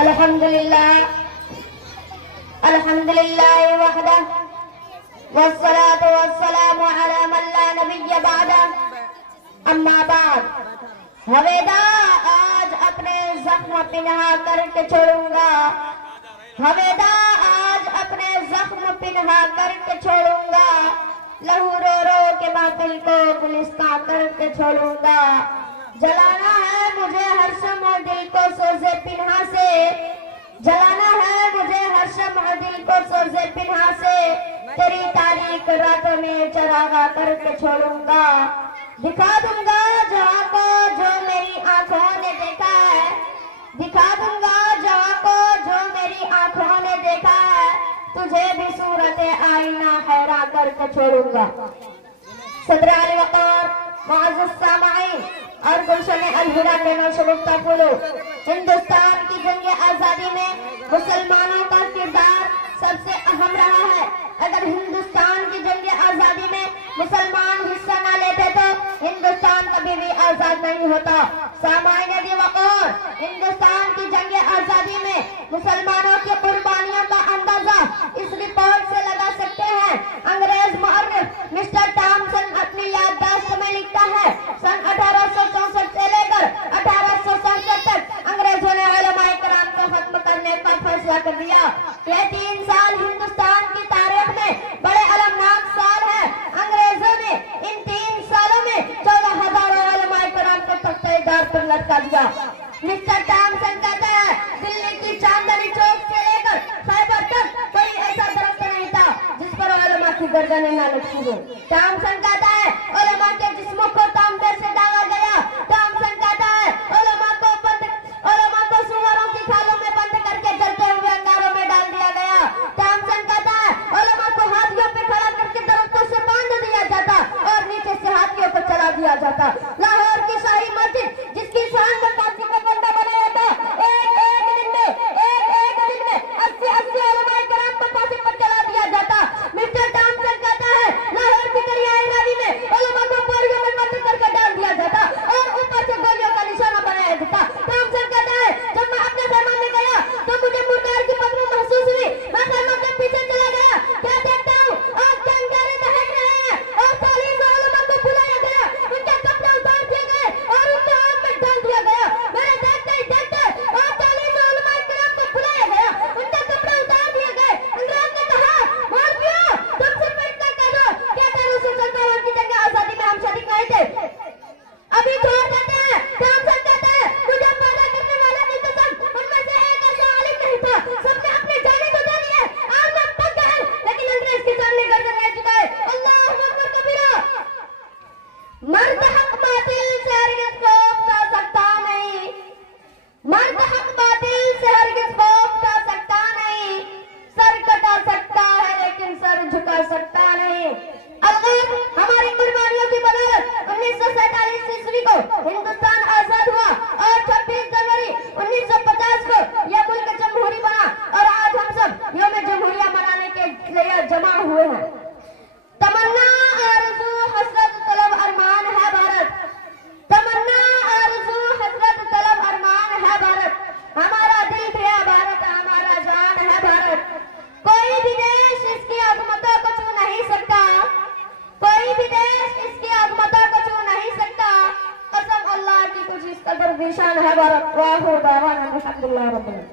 अल्हम्दुलिल्लाह अल्हम्दुलिल्लाह वहदा वस्सलातु वस्सलामु अला मन ला नबिय्य बअदा अम्मा बाद। हवेदा आज अपने जख्म पिन्हा करके छोड़ूंगा, हवेदा आज अपने जख्म पिन्हा करके छोड़ूंगा, लहू रो रो के महफिल को गुलिस्तां करके छोड़ूंगा। जलाना है मुझे हर्षम और दिल को सोज़े पिन्हा से, जलाना है मुझे हर्षम और दिल को सोज़े पिन्हा से, तेरी तारीख रातों में चरागा करके छोड़ूंगा। दिखा दूंगा जहाँ को जो मेरी आंखों ने देखा है, दिखा दूंगा जहाँ को जो मेरी आंखों ने देखा है, तुझे भी सूरत आईना हैरान करके छोड़ूंगा। सदर अली वक़ार मुअज़्ज़ज़ सामाईन और गुलशन अल-हुदा के नौशगुफ्ता फूलो, हिंदुस्तान की जंग आजादी में मुसलमानों का किरदार सबसे अहम रहा है। अगर हिंदुस्तान की जंग आजादी में मुसलमान हिस्सा न लेते तो हिंदुस्तान कभी भी आजाद नहीं होता। सामाईन वक़ार, हिंदुस्तान की जंग आजादी में मुसलमानों की कुर्बानियों का अंदाजा इस रिपोर्ट से लगा सकते हैं। अंग्रेज मुअर्रिख मिस्टर टॉमसन अपनी याददाश्त में लिखता है, सन 1864 से लेकर 1867 तक अंग्रेजों ने उलमाए किराम को खत्म करने का फैसला कर दिया। यह 3 साल हिंदुस्तान की तारीख में बड़े अलमनाक साल है। अंग्रेजों ने इन 3 सालों में 14,000 उलमाए किराम को तख्ते-ए-दार पर लटका दिया। मिस्टर टॉमसन कहता है, दिल्ली की चांदनी चौक से लेकर खैबर तक कोई ऐसा दरख्त नहीं था जिस पर उलमा की गर्दनें न लटकी हो। टॉमसन कहता है, उलमा के जिस्मों को तांबे से डाला गया। टॉमसन कहता है, उलमा को सुअरों की खालों में बंद करके जलते हुए अंगारों में डाल दिया गया। टॉमसन कहता है, उलमा को हाथियों पे खड़ा करके दरख्तों से बांध दिया जाता और नीचे से हाथियों पर चला दिया जाता। लाहौर की शाही मस्जिद जिसकी शान में फांसी का बंदा बनाया था, एक दिन में 80 उलमाए किराम को फांसी पर चला दिया जाता। मिस्टर टॉमसन कहता है, लाहौर की दरियाए नाली में उलमा को बोरियों में बंद करके डाल दिया जाता और ऊपर से गोलियों का निशाना बनाया जाता। टॉमसन कहता है, जब मैं अपने खैमा में गया तो मुझे मुर्दार की बदबू महसूस हुई। मैं खैमा के पीछे चला गया, क्या देखता हूँ आग के अंगारे दहक रहे हैं और 40 उलमा को बुलाया गया, उनके कपड़े उतार दिए गए और उनको आग में डाल दिया गया। मैंने देखते ही देखते और 40 उलमा किराम को बुलाया गया, उनके कपड़े उतार दिए गए। अंग्रेज ने कहा, मौलवियों तुम सिर्फ इतना कह दो कि 1847 की जंग आजादी में हम शरीक नहीं थे, अभी छोड़ देते हैं। टॉमसन कहते हैं, मुझे पैदा करने वाला नितसन उनमें से एक ऐसा आलिम नहीं था, सबने अपनी जानें तो दे दी है। आज मैं पक गए लेकिन अंग्रेज के सामने गर्दन रह चुका है। अल्लाहु अकबर कबीरा। मर्द हक बातिल से हरगिज़ खौफ खा सकता नहीं, मर्द हक बातिल से हरगिज़ खौफ खा सकता नहीं, सर कटा सकता है लेकिन सर झुका सकता नहीं। अल्लाह हमारी कुर्बानियों की बदौलत 1947 ईस्वी को हिंदुस्तान आजाद हुआ और 26 जनवरी 1950 को यह मुल्क जमहूरी बना और आज हम सब यौम जमहूरिया मनाने के लिए जमा हुए हैं। तमन्ना आरज़ू हसरत तलब अरमान है भारत, तमन्ना आरज़ू हसरत तलब अरमान है भारत, हमारा दिल भी है भारत, हमारा जान है भारत। कोई भी देश इसकी अज़मतों को छू नहीं सकता, कोई भी देश इसकी अज़मतों को छू नहीं सकता। कसम अल्लाह की कुछ इस कदर निशान है भारत। वाह दावाना अल्हम्दुलिल्लाह रब्बिल आलमीन।